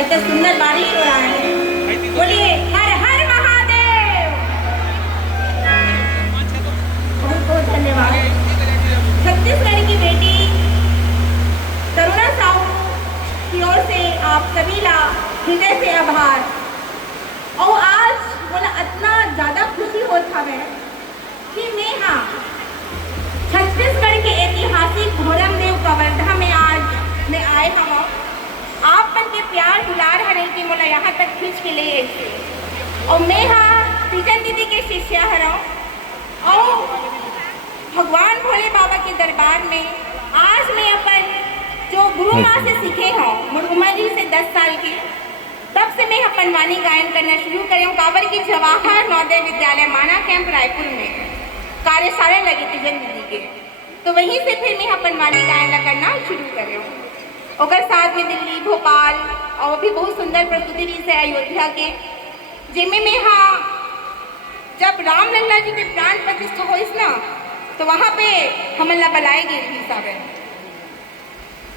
इतना सुंदर बारिश हो रहा है। बोलिए हर हर महादेव। बहुत बहुत धन्यवाद। छत्तीसगढ़ की बेटी करुणा साहू की ओर से आप सभी का हृदय से आभार। और आज बोला इतना ज्यादा खुशी होता है कि मैं हाँ छत्तीसगढ़ के ऐतिहासिक भोरमदेव कवर्धा में आज मैं आए हम आप मन के प्यार दुलार हरे की मोला यहाँ तक खींच के ले और मैं हाँ तीजन दीदी के शिष्या हरा और भगवान भोले बाबा के दरबार में आज मैं अपन जो गुरु माँ से सीखे हूँ मोर उम्र जी से 10 साल की, तब से मैं अपन वाणी गायन करना शुरू करे हूँ। काबर की जवाहर नवोदय विद्यालय माना कैंप रायपुर में कार्यशाला लगी तीजन दीदी के, तो वहीं से फिर मैं अपन वाणी गायन करना शुरू करे हूँ। और साथ में दिल्ली भोपाल और भी बहुत सुंदर प्रस्तुति से अयोध्या के जिनमें मैं हाँ जब रामलला जी के प्राण प्रतिष्ठा हो ना तो वहाँ पे हम बुलाए गए थी सब।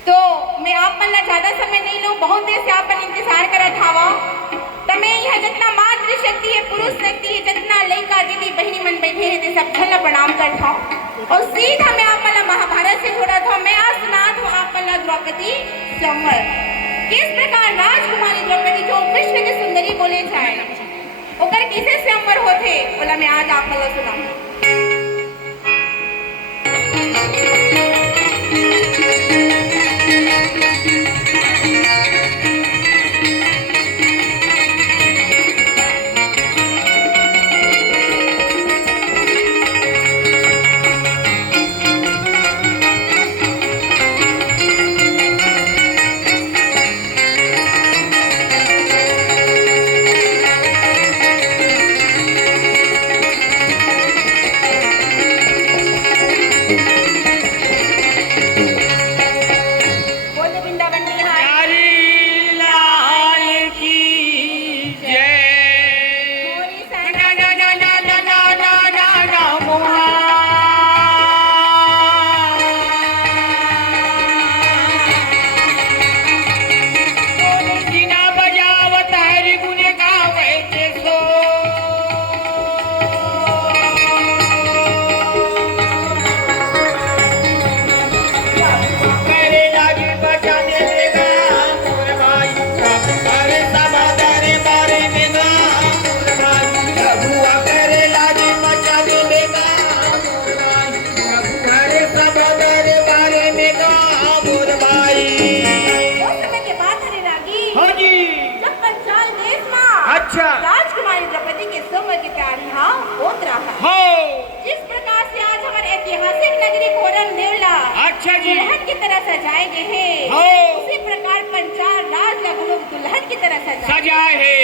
तो मैं आप मन ज़्यादा समय नहीं लूँ, बहुत देर से आप इंतजार करा था। तो मैं यह जितना मातृ शक्ति है पुरुष शक्ति है जितना लड़का दीदी बहनी मन बैठे हैं सब छल प्रणाम करता हूँ। और सीधा मैं आप मन महाभारत से जुड़ा था। मैं आज सुना हूँ आप मन द्रौपदी स्वयंवर किस प्रकार राजकुमारी द्रौपदी जो कृष्ण के सुंदरी बोले जाए ओकर किसे स्वयंवर होते बोला मैं आज आप मन सुना। राजकुमारी द्रौपदी के स्वयंवर की तैयारी हाँ होत रहा है। जिस प्रकार से आज हमारे ऐतिहासिक नगरी भोरमदेव अच्छा जी दुल्हन की तरह सजाए गए हैं, उसी प्रकार पंचाल राज लगभग दुल्हन की तरह सजाए है।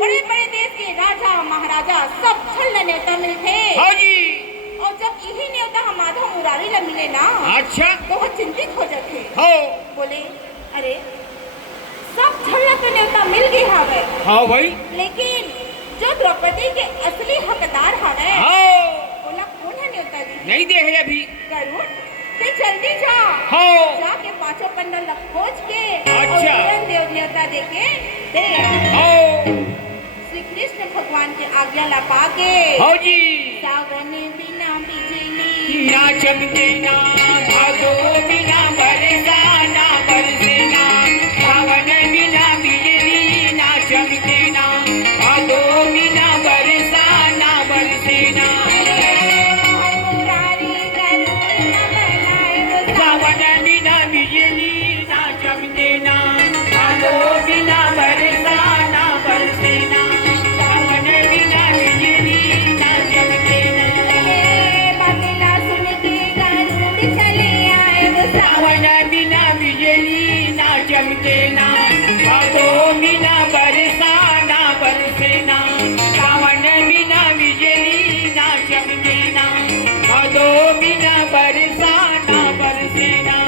बड़े बड़े देश के राजा महाराजा सब छल नेता मिलते और जब यही नेता हम माधव मुरारी ला मिले ना अच्छा तो वो चिंतित हो जाते बोले अरे सब छल्ला तो नेता मिल गए हवे हाँ भाई, लेकिन जो द्रौपदी के असली हकदार हवे बोला कौन है नेता जी नहीं दे है अभी गरुड़ ते जल्दी जा जाके पांचों पंडल खोज के अच्छा और देव नेता देके दे श्री कृष्ण भगवान के आज्ञा ला पाके हो जी सावन बिना बिजली ना चमके ना भादो बिना बरसा ना बरसे ना सावन बिना बिजली ना चमके ना भादो बिना बरसा ना बरसे ना सावन बिना बिजली ना चमके ना भादो बिना बरसा ना बरसे ना सावन बिना बिजली ना चमके ना बदला सुन के गरुड़ चले आए सावन बिना बिजली ना चमके ना भादो बिना बरसा ना बरसे ना सावन बिना बिजली ना चमके ना भादो बिना बरसा ना बरसे ना।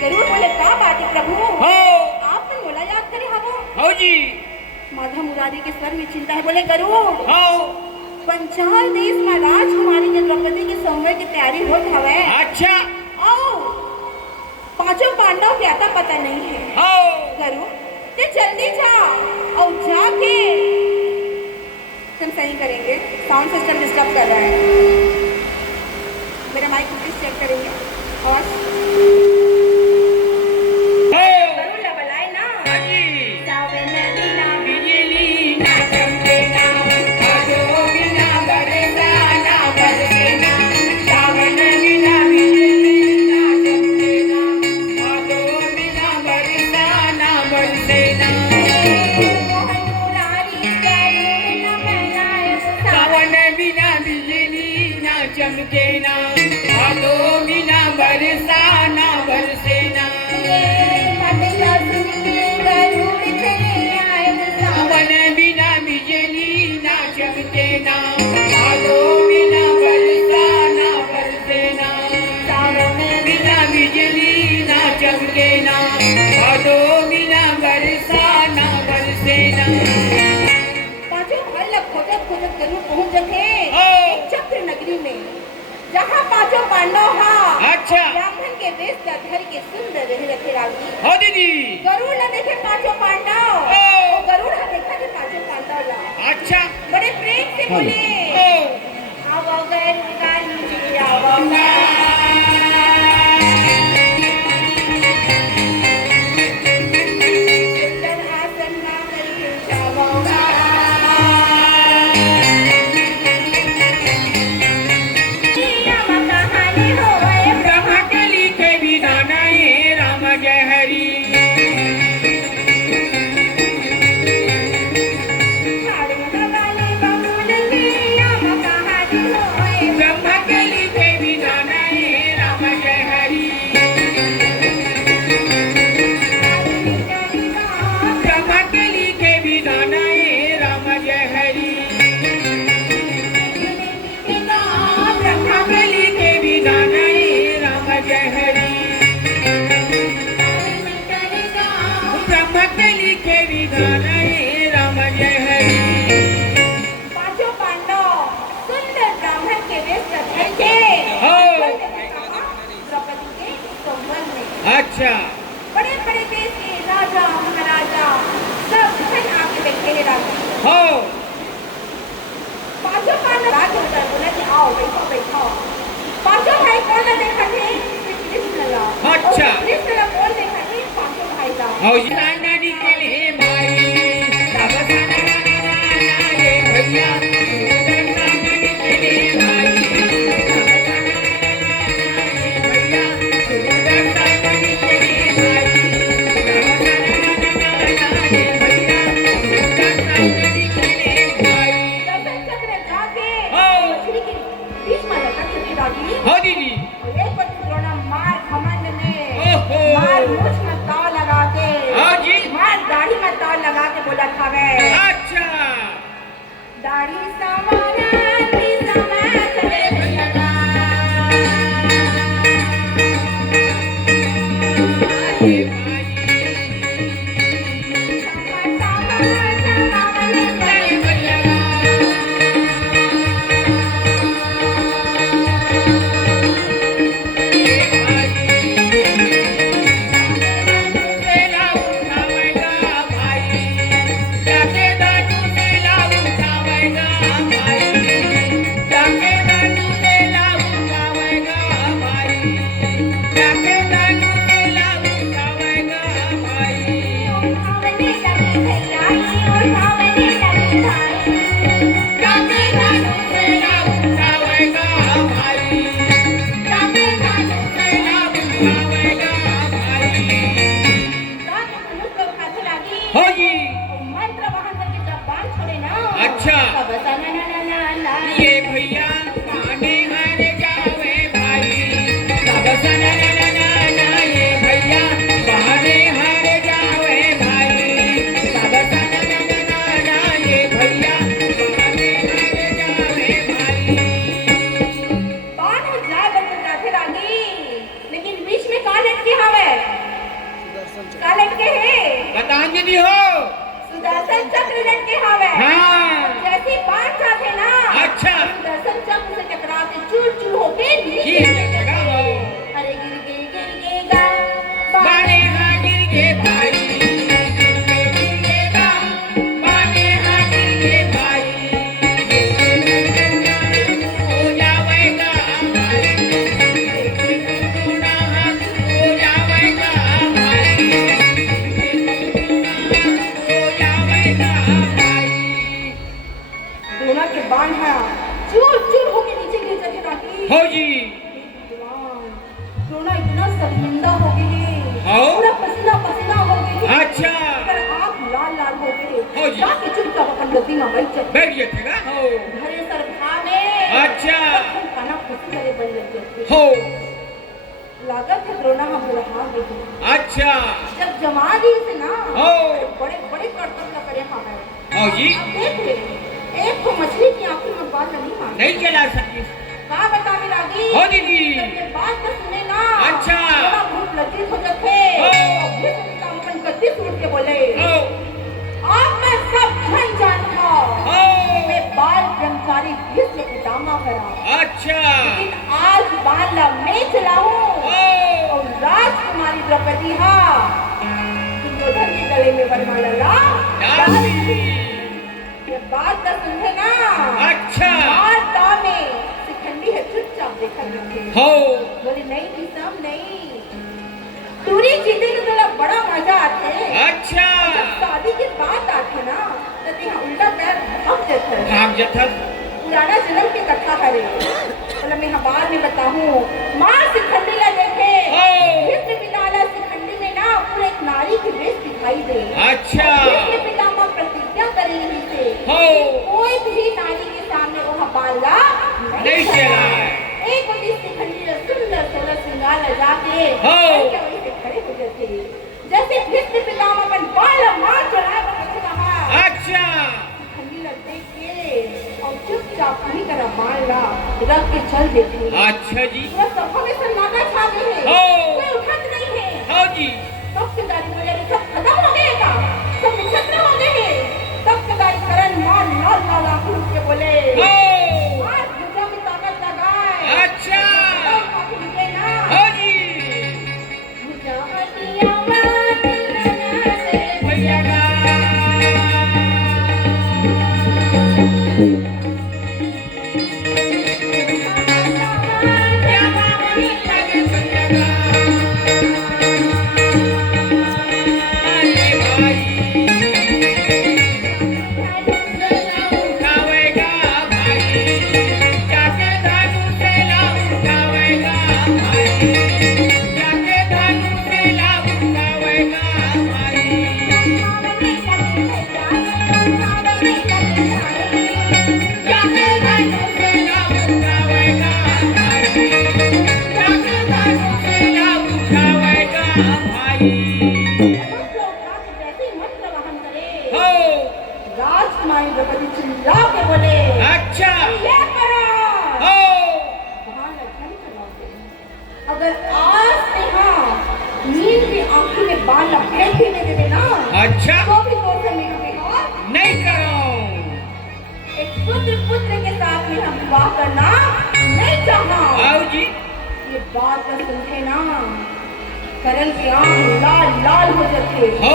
जरूर बोले क्या बात है प्रभु आपने बोला याद करे हो जी माधव मुरारी के सर में चिंता है बोले गरुड़ पंचाल देश में राजकुमारी के द्रौपदी के स्वयंवर की तैयारी होत हवे अच्छा पांचों पांडव के आता पता नहीं है गरुड़ जल्दी जा और जाके तुम सही करेंगे। साउंड सिस्टम डिस्टर्ब कर रहा है। मेरा माइक प्लीज चेक करेंगे। और जरूर लगाए ना। सावन बिना बिजली ना चमके ना, भादो बिना बरसा ना बरसे ना। सावन बिना बिजली ना चमके ना, भादो बिना बरसा ना बरसे ना। मोहन मुरारी करुण न मनाए सावन बिना बिजली ना चमके ना, भादो बिना बरसा ना बरसे ना। सावन बिना बिजली ना चमके ना, भादो बिना बरसा ना बरसे ना। सावन बिना बिजली ना चमके ना, भादो बिना बरसा ना बरसे ना। पांचों भाई लोग खोजत खोजत जरूर पहुंच सके एक चक्र नगरी में, जहाँ पांचों पांडव अच्छा ब्राह्मण के वेश धर के सुंदर रह रखे रागी। हाँ दीदी। गरुड़ न देखे पांचों पांडव, और गरुड़ न देखा कि पांचों पांडव ला। अच्छा बड़े प्रेम से बोले, आवो गरुड़ जी आवो सुंदर आसन मांगल के जावो। पांचों पांडव सुंदर ब्राह्मण के वेश धर के द्रौपदी के संबंध में। अच्छा बड़े बड़े देश के राजा महाराजा सब घर आके बैठे हैं राजी। हो पांचों पांडव राज होता बोला कि आओ बैठो बैठो। पांचों भाई कौन देखा थे? कृष्ण ला। अच्छा कृष्ण ला कौन देखा थे? पांचों भाई ला। और नाना निकले माई तब साना ये भैया नाना निकले माई तब साना निकले माई मछली के बीच में लटक के रागी। हाँ दीदी। और एक पति द्रोणा मार घमंड में ओहो मार मूछ में ताव लगा के, हाँ जी मार दाढ़ी में ताव लगा के बोला था वे। अच्छा दाढ़ी समाना ती समा चले भैया। मंत्र वहां करके जब बाण छोड़े ना, अच्छा तब सना ये भैया पाने हर जावे भाई तब सना ये भैया पाने हर जावे भाई तब सना ये भैया पाने हर जावे भाई। बाण जाए बन जाते रागी, लेकिन बीच में कहाँ लटके हवे? कहाँ लटके है? बतांजलि हो सुदर्शन चक्र लटके हवे। हाँ जैसे बाण जाते ना, अच्छा सुदर्शन चक्र से टकरा के चूर चूर होके नीचे जगह हो अरे गिर गे गा बाणे हाँ गिर गे भाई हो जी भगवान, रोना इतना शर्मिंदा हो गई है, हाँ। पूरा पसीना पसीना हो गई है, अच्छा पर आँख लाल लाल हो गई हाँ है, जी। जाके चुपचाप अपन गद्दी में बैठ जा। बैठ जाएगा हो घरे सरखा में अच्छा खाना खुशी करे बन जाते हो लागत है रोना हम बुढ़ा गई। अच्छा जब जमा दी से ना हो बड़े बड़े कर्तव्य का करे खा गए। हो जी अब देख ले, एक तो मछली की आंखों में बात नहीं मार नहीं चला सकती का बता मिलागी हो दीदी जब ये बात तो सुने ना अच्छा। थोड़ा बहुत लज्जित हो जाते हो। और फिर काम अपन गद्दी सूट के बोले हो आप मैं सब धन जानता हो मैं बाल ब्रह्मचारी विश्व पितामह करा अच्छा लेकिन आज बाल मैं चलाऊं हो और राजकुमारी द्रौपदी दुर्योधन के गले में वरमाला ला डाली। ये बात तो सुने ना अच्छा बाल दाव में शिखंडी है चुपचाप देखा रखे हो बोले नहीं किसम नहीं दूरी जीते तो थोड़ा बड़ा मजा आते अच्छा जब शादी की बात आती ना तो यहाँ उल्टा पैर भाग जाता है भाग जथर पुराना जन्म की कथा करे बोला मैं हमार में बताऊं माँ शिखंडी ला देखे हो कृष्ण पिताला शिखंडी में ना पूरा एक नारी की वेश दिखाई दे अच्छा कृष्ण पितामह प्रतिज्ञा करे रही थे हो कोई भी नारी के सामने वो बाला नहीं चलाए एक दिन शिखंडी ने सुंदर सोलह श्रृंगार लगा के हो। वहीं से खड़े हो जाते जैसे कृष्ण पितामह अपन बाल मार चढ़ाए बने कहा अच्छा शिखंडी ने देख के और चुपचाप ही तरह बाल ला रख के चल देते अच्छा जी पूरा सभा में सन्नाटा छा गए है हो। कोई उठत नहीं है हो जी सब के दारी बोले सब खत्म हो गए का सब निछत्र हो गए हैं सब के दारी करण मार लाल लाल आंखों के बोले हो आज भुजा में ताकत लगाए अच्छा सब पाके निकले ना हो जी भुजा अटिया मार दिलना से भैया का क्या बाबा लगे भैया का अरे भाई उठावेगा भाई जाके धानु से ला उठावेगा भाई जाके धानु से ला उठावेगा भाई जाके धानु से ला उठावेगा भाई जाके धानु से ला उठावेगा भाई जैसे मंत्र वहन करे हो राजकुमारी द्रौपदी चिल्ला के बोले अच्छा ये करो हो वहाँ लक्षण चलाते अगर आज से हाँ नींद की आंखों में बाल लपेट के दे देते ना अच्छा तो भी तो से मेरा विवाह नहीं करो एक पुत्र पुत्र के साथ में हम विवाह करना नहीं चाहा आओ जी ये बात तो सुनते ना करण की आंख लाल लाल हो जाते हो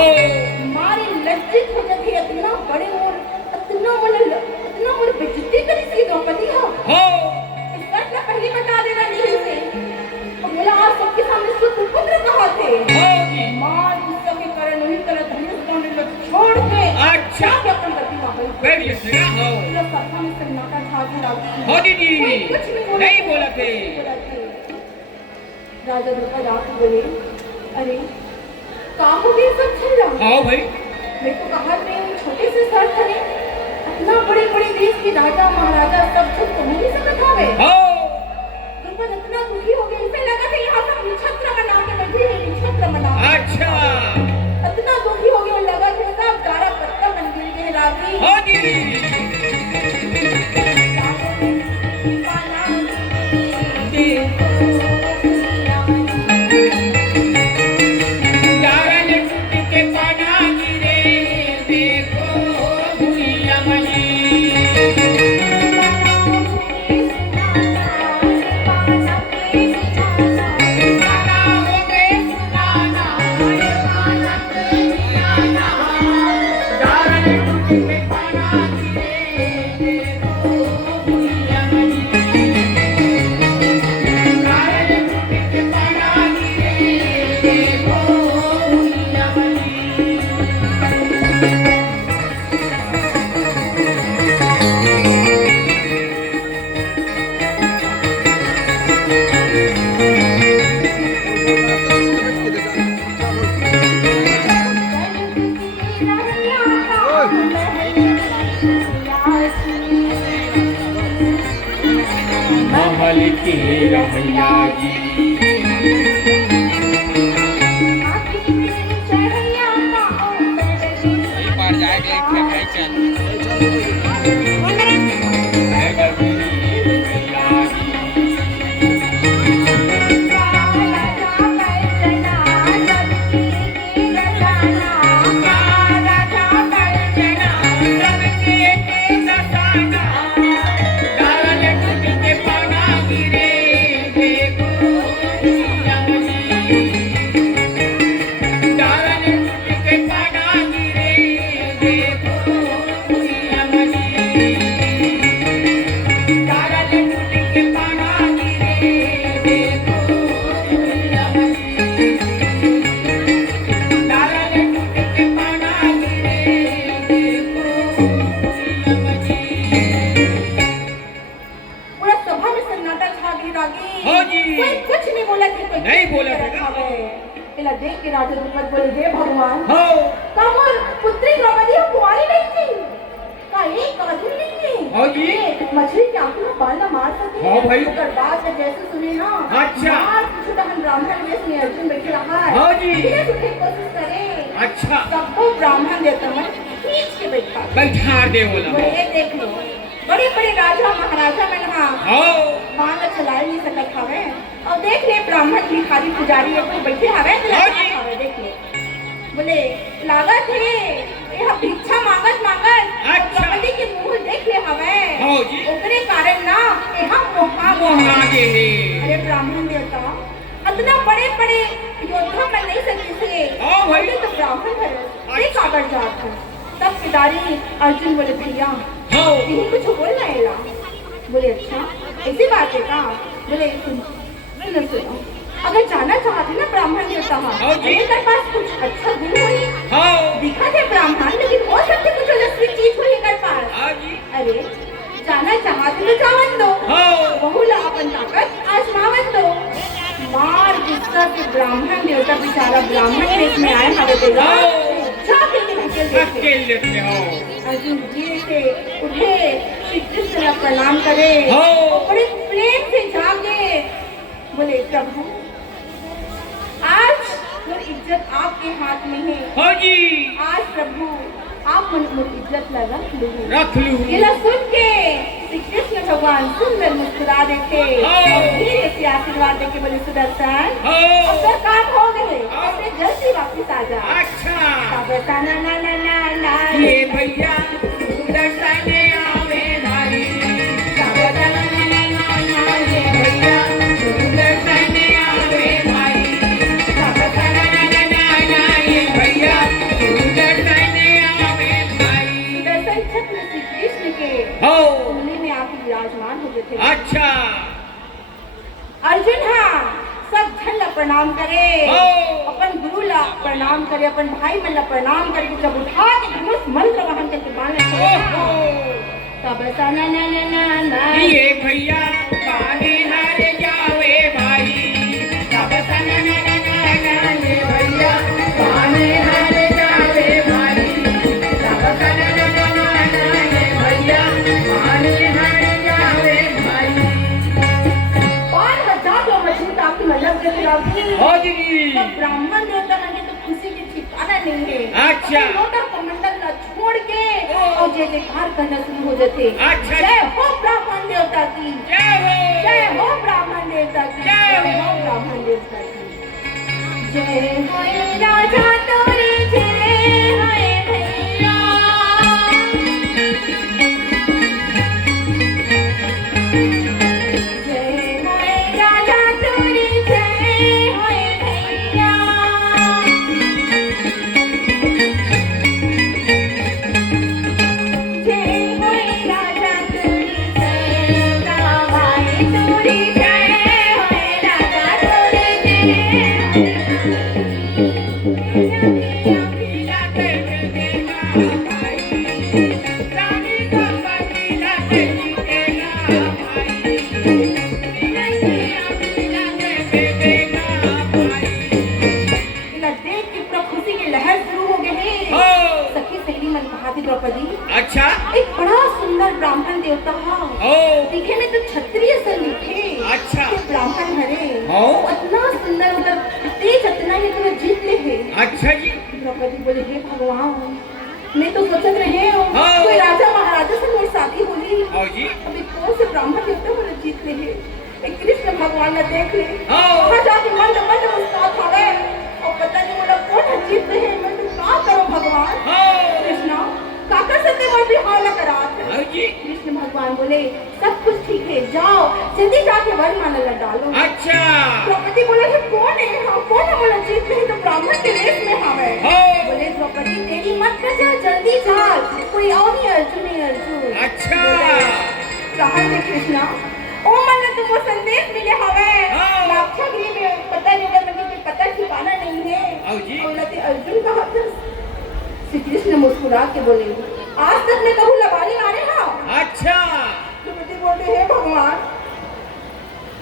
हमारी लज्जित हो जाती है इतना बड़े और इतना मोर बेइज्जती करी थी द्रौपदी हो हो इस बात का पहले बता देना नहीं से और बोला आज सबके सामने सुध पुत्र कहा थे हो जी मां इस समय करण नहीं तरह धनुष बाण को छोड़ के अच्छा क्या अपन गति में गई बैठ जाएगा हो पूरा सभा में सन्नाटा छा गया हो दीदी कोई कुछ नहीं बोला थे राजा द्रौपदी आके बोले अरे कहाँ हो गए सब चल रहा आओ भाई मेरे को कहा थे छोटे से सर थे इतना बड़े बड़े देश के राजा महाराजा सब छुप तो नहीं से बतावे हो द्रौपदी इतना दुखी हो गई इसे लगा कि यहाँ सब निछत्र बना के बैठे हैं निछत्र बना के। अच्छा इतना दुखी हो गया लगा कि सब गारा पत्ता बन गई है राजी हो दीदी गागन टूट के पाना गिरे देखो भुइया मनी गाना हो गए सुनाना महल के रमैया जी पूरा सभा में सन्नाटा छा गया हाँ जी। कोई कुछ नहीं बोला कि कोई नहीं बोला रखा है इला देख के राजा द्रुपद बोले हे भगवान हो कमर पुत्री द्रौपदी कुंवारी नहीं थी का एक काजल नहीं है हाँ जी। ये मछली के आंखों में बाल ना मार सके हाँ भाई। ओकर बात में जैसे सुनी ना अच्छा। मार कुछ तो हम ब्राह्मण वेश में अर्जुन बैठे रहा है हाँ जी। धीरे से कोशिश करे अच्छा सबको ब्राह्मण देता मैं खींच के बैठा बैठा दे बोला बोले ये देख लो बड़े बड़े राजा महाराजा में ना हो बाण चला ही नहीं सकत हवे और देख ले ब्राह्मण भिखारी पुजारी एक बैठे हवे हाँ जी। हवे देख ले बोले लागत है यह भिक्षा मांगत मांगत अच्छा। द्रौपदी के मुंह देख ले हवे हाँ जी। ओकरे कारण ना यह मोहा मोहा दे है अरे ब्राह्मण देवता इतना बड़े बड़े योद्धा में नहीं सकते थे हाँ भाई। बोले तो ब्राह्मण है ये कागज जात है तब पितारी अर्जुन बोले भैया हो यही कुछ बोलना है ला बोले अच्छा ऐसी बात है का बोले सुनो अगर जाना चाहते ना ब्राह्मण देवता हाँ जी। मेरे पास कुछ अच्छा गुण होई हो दिखा थे ब्राह्मण लेकिन हो सकते कुछ अलग चीज होई कर पास हाँ जी अरे जाना चाहते तो जावन दो हो बहुला अपन ताकत आजमावन दो मार गुस्सा के ब्राह्मण देवता बेचारा ब्राह्मण वेश में आए हवे देगा हाँ। जाके ढकेल देते अकेले लेते हो अर्जुन धीरे से उठे श्री कृष्ण का प्रणाम करे हो। और बड़े प्रेम से जागे बोले प्रभु आज मेरी इज्जत आपके हाथ में है हो जी आज प्रभु आप मन इज्जत लगा रख लू ये सुन के श्री कृष्ण भगवान सुंदर मुस्कुरा देते हो। और धीरे से आशीर्वाद देके बोले सुदर्शन हो अब तो काम हो गए हो। अपने जल्दी वापस आ जा अच्छा अब ना ना ना ना ना ये भैया दर्शन आवे भाई ना ना ना ना ना ये भैया दर्शन आवे भाई ये भैया दर्शन आवे भाई सुदर्शन चक्र श्री कृष्ण के हो उंगली में आके विराजमान हो गए थे अच्छा अर्जुन हाँ सब झन ला प्रणाम करे हो। अपन गुरु ला प्रणाम करे अपन भाई मन ला प्रणाम करके जब उठा के धनुष मंत्र वहन करके बाण ओहो तब ना ना ना ना ना ये भैया पानी हार जावे भाई तब ना ना ना ना ना ये भैया पानी हार जावे भाई तब ना ना ना ना ना ये भैया पानी हार जावे भाई बाण बचा तो मछली काफी मतलब के खिलाफी हो जी तो ब्राह्मण देवता लगे तो खुशी के ठिकाना नहीं है अच्छा। अपने लोटा कमंडल ला छोड़ के ओ। और जय जयकार करना शुरू हो जाते अच्छा। जय हो ब्राह्मण देवता की जय हो ब्राह्मण देवता की जय हो। हो ब्राह्मण देवता की जय हो राजा तोरे जय हो भैया जय हो राजा तोरे जय हो भैया जय हो राजा तोरे जय भाई तोरे जय हो राजा तोरे जय मन कहा थी द्रौपदी। अच्छा। एक बड़ा सुंदर ब्राह्मण देवता हा। ओ। दिखे में तो क्षत्रिय से लिखे। अच्छा। ब्राह्मण हरे। ओ। इतना सुंदर उधर तेज इतना ही तुम्हें जीत ले है। अच्छा जी। द्रौपदी बोले हे भगवान, मैं तो सोचत रहे हूँ कोई राजा महाराजा से मेरी शादी होगी। जी। अभी कौन से ब्राह्मण देवता मुझे जीत ले है। एक कृष्ण भगवान ने देख ले। हाँ। वहाँ जाके मंद मंद मुस्कुरात हवे और पता नहीं मुझे कौन जीत ले है। मैं तो क्या करूँ भगवान। कृष्णा काका से ते मोर बिहाव न करात। जी। कृष्ण भगवान बोले सब कुछ ठीक है, जाओ जल्दी जाके वरमाला ला डालो। अच्छा। द्रौपदी बोले कि कौन है। हाँ कौन है बोला जीत ले तो ब्राह्मण के वेश में हवे। बोले द्रौपदी तेरी मत कर जा, जल्दी जा, कोई और ही अर्जुन है अर्जुन। अच्छा। कहा थे कृष्णा ओ मन ने तुमको संदेश मिले हवे। लाक्षागृह में पता नहीं उधर मुझे पता ठिकाना नहीं है। जी। बोलते अर्जुन कहा था। श्री कृष्ण मुस्कुरा के बोले आज तक मैं कहूँ लबारी मारे हाँ। अच्छा। द्रौपदी बोलते हे भगवान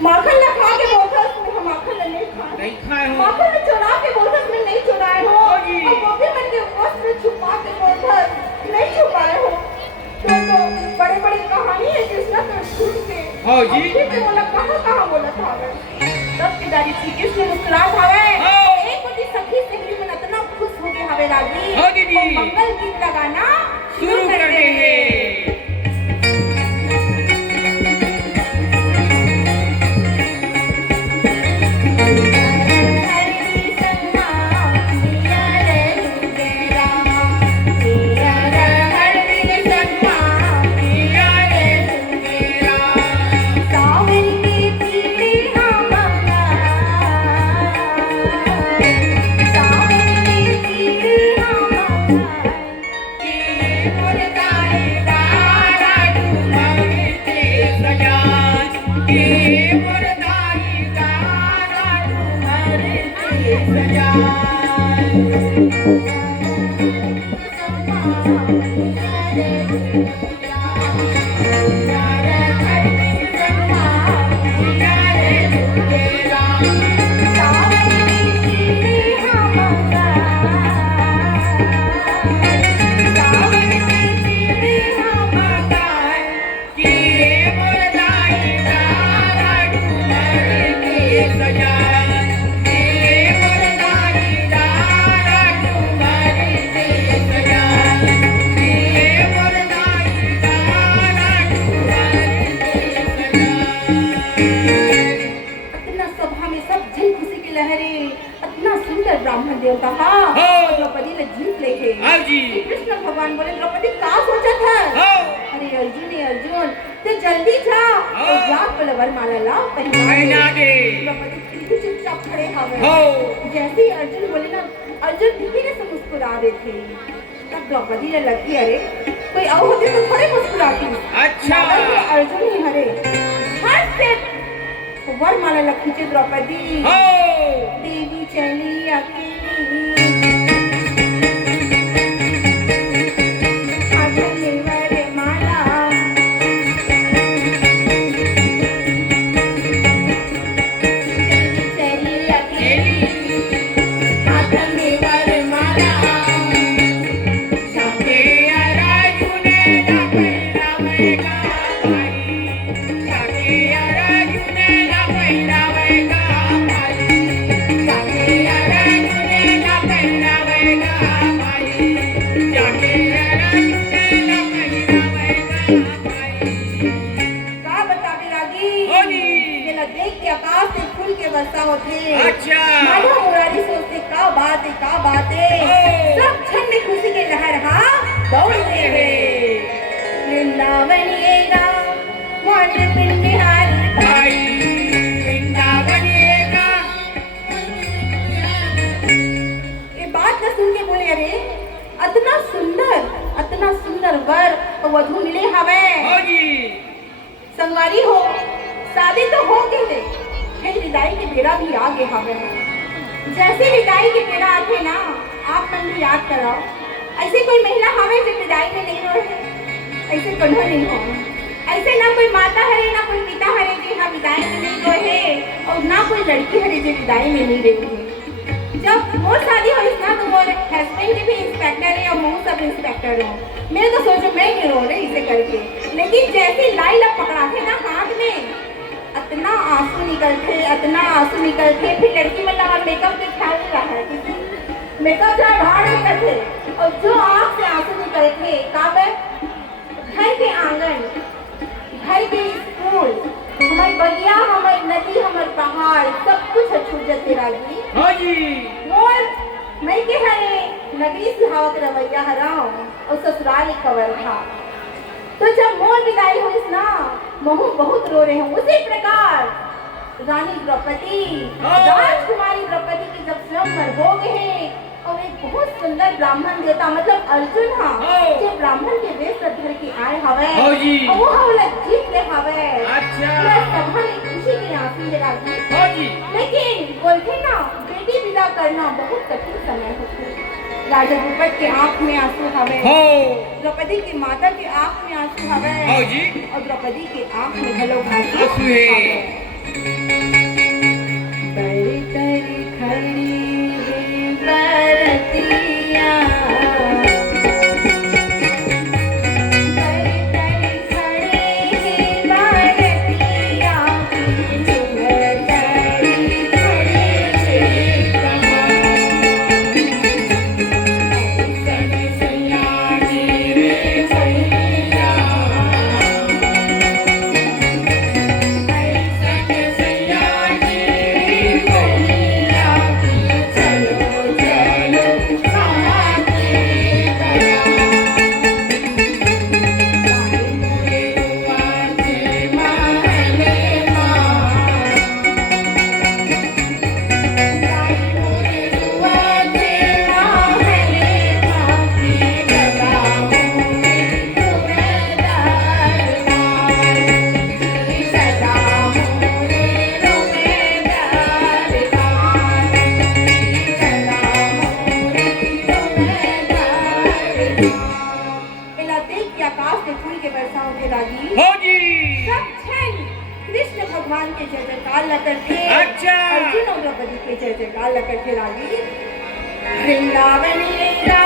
माखन न खा के बोलता मैं माखन नहीं खाए हो। माखन में चुरा के बोलता मैं नहीं चुराए हो। और वो भी मैंने वस्त्र छुपा के बोलता नहीं छुपाए हो। तो बड़े बड़े कहानी है कृष्ण तो सुन के। हाँ जी। फिर बोला कहाँ बोला था तब पिताजी श्री कृष्ण मुस्कुरात हवे। एक बड़ी सखी सहेली में इतना खुश हो गए हवे राजी। हाँ दीदी। मंगल गीत लगाना शुरू कर देंगे। ब्राह्मण देवता द्रौपदी ने जीत लेके। कृष्ण भगवान बोले द्रौपदी का सोचा था। अरे अर्जुन तो जल्दी जा और जाकर वरमाला ला पहना दे। द्रौपदी चुपचाप खड़े हवे। जैसे ही अर्जुन बोले ना अर्जुन धीरे से मुस्कुरा रहे थे। तब द्रौपदी ने लगी अरे कोई और होते तो थोड़े मुस्कुराती। अच्छा। अर्जुन ही हरे हट से वरमाला लखी चे द्रौपदी। देवी चली अकेली अकेली वरमाला। देवी चली अकेली अकेली वरमाला। साथे अर्जुन ना पहिरावेगा भाई। साथे अर्जुन ना पहिरावेगा भाई। साथे अर्जुन ना पहिरावेगा भाई। साथे अर्जुन ना पहिरावेगा भाई। का बतावे लागी। जेला देख के आकाश से फूल के वर्षा होते। अच्छा। माधव मुरारी सोचते का बात है। सब क्षण में खुशी के लहर दौड़ते हैं। वृंदावन ये गाँव मोहन पिंड बिहारी भाई। वृंदावन ये गाँव। ये बात न सुन के बोले अरे इतना सुंदर वर और वधु मिले हवे। संगवारी हो शादी तो हो गई फिर विदाई के बेरा भी आ गए हवे। जैसे विदाई के बेरा आते ना आप मन भी याद करो ऐसे कोई महिला हवे जो विदाई में नहीं रोए। ऐसे कन्हा नहीं हो। ऐसे ना कोई माता हरे ना कोई पिता हरे जो हाँ विदाई में नहीं रोए और ना कोई लड़की हरे जो विदाई में नहीं रहती है। जब मोर शादी हो ना तो मोर हस्बैंड भी इंस्पेक्टर है और मैं सब इंस्पेक्टर हूँ। मैं तो सोचो मैं ही रो रही इसे करके, लेकिन जैसे लाइल पकड़ा थे ना हाथ में, इतना आंसू निकलते, इतना आंसू निकलते। फिर लड़की मतलब और मेकअप के ख्याल नहीं रहा है किसी, मेकअप जरा भाड़ निकलते और जो आँख से आंसू निकलते कब घर के आंगन, घर के स्कूल, हमारे बगिया, हमारे नदी, हमारे पहाड़ सब कुछ छूट जाते राजी। हाँ जी। मोर मैं के हरे नगरी सुहावत रवैया हराओ और ससुराल एक कवर था। तो जब मोर विदाई हुई ना महू बहुत रो रहे हूँ। उसी प्रकार रानी द्रौपदी, राजकुमारी द्रौपदी के जब स्वयंवर हो गए और एक बहुत सुंदर ब्राह्मण देवता मतलब अर्जुन हाँ जो ब्राह्मण के वेश धर के आए हवे और वो हवला जीत ले हवे। अच्छा। सभा में खुशी के आंसू लगा दी। लेकिन बोलते ना बेटी विदा करना बहुत कठिन समय होते। राजा द्रुपद के आंख में आंसू हवे, द्रौपदी की माता के आंख में आंसू हवे और द्रौपदी के आंख में घलो आंसू है। बड़ी तरी खड़ी है बरतिया, बड़ी तरी खड़ी है बरतिया, चुनर तरी खड़ी है कृष्ण भगवान के जय जयकार करके अर्जुन और द्रौपदी के जय जयकार करके राजी। वृंदावन लीला